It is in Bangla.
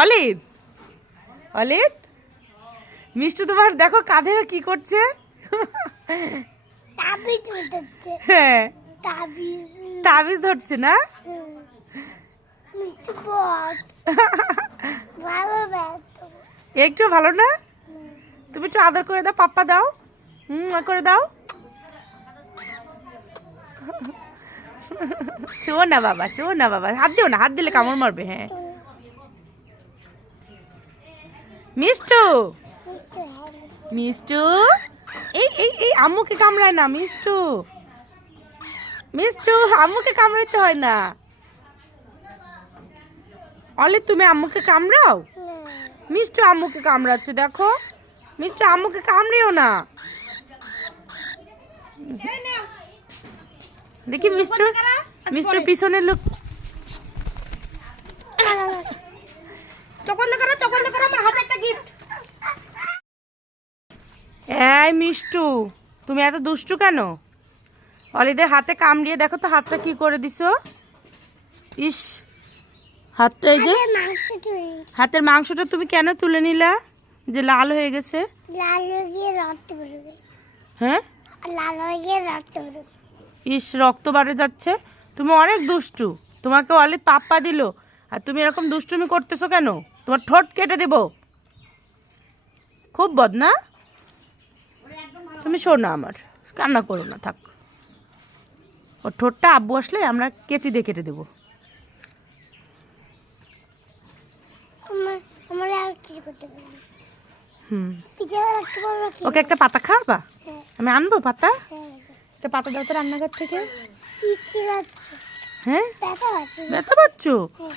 অলিদ, অলিদ, মিষ্টু তোমার দেখো কাঁধে কি করছে। তাবিজ ধরছে। হ্যাঁ, তাবিজ। তাবিজ ধরছে না? মিষ্টি বট। ভালো ব্যাটো। একটু ভালো না? তুমি একটু আদর করে দাও, পাপ্পা দাও, করে দাও। শো না বাবা, শো না বাবা, হাত দিও না, হাত দিলে কামড় মারবে। হ্যাঁ মিষ্টু, মিষ্টি হ্যাঁ। মিষ্টু, এই এই এই আম্মুকে কামড়ায় না মিষ্টু, মিষ্টু আম্মুকে কামড়াইতে হয় না। অলি তুমি আম্মুকে কামড়াও। মিষ্টু আম্মুকে কামড়াচ্ছে, দেখো মিষ্টু আম্মুকে কামড়িও না। দেখি মিষ্টু, মিষ্টুর পিছনের লোক। আমার হাতে একটা গিফট। এই মিষ্টু, তুমি এত দুষ্টু কেন? অলিদের হাতে কামড়িয়ে দেখো তো হাতটা কি করে দিছো। ইস, হাতটা এই যে হাতের মাংসটা তুমি কেন তুলে নিলা যে লাল হয়ে গেছে? লাল হয়ে রক্ত বেরোবে। হ্যাঁ, লাল হয়ে রক্ত বেরোবে। ইস, রক্ত বাড়ে যাচ্ছে। তুমি অনেক দুষ্টু, তোমাকে অলিদ পাপ্পা দিল আর তুমি এরকম দুষ্টুমি করতেছো কেন? তোমার ঠোঁট কেটে দেব। খুব বদনা। তুমি শোনো, আমার কান্না করো না, থাক। ওর ঠোঁটটা আব্বু আসলে আমরা কেচি দিয়ে কেটে দেবো। আমার আর কিছু করতে পারি না। হুম, পিঠে রাখতে পারবো কি? ওকে একটা পাতা খাওয়াবা? হ্যাঁ, আমি আনবো পাতা, হ্যাঁ। একটা পাতা দাও তো রান্নাঘর থেকে। পিঠে যাচ্ছে। হ্যাঁ, ব্যথা পাচ্ছে। ব্যথা পাচ্ছ? হ্যাঁ।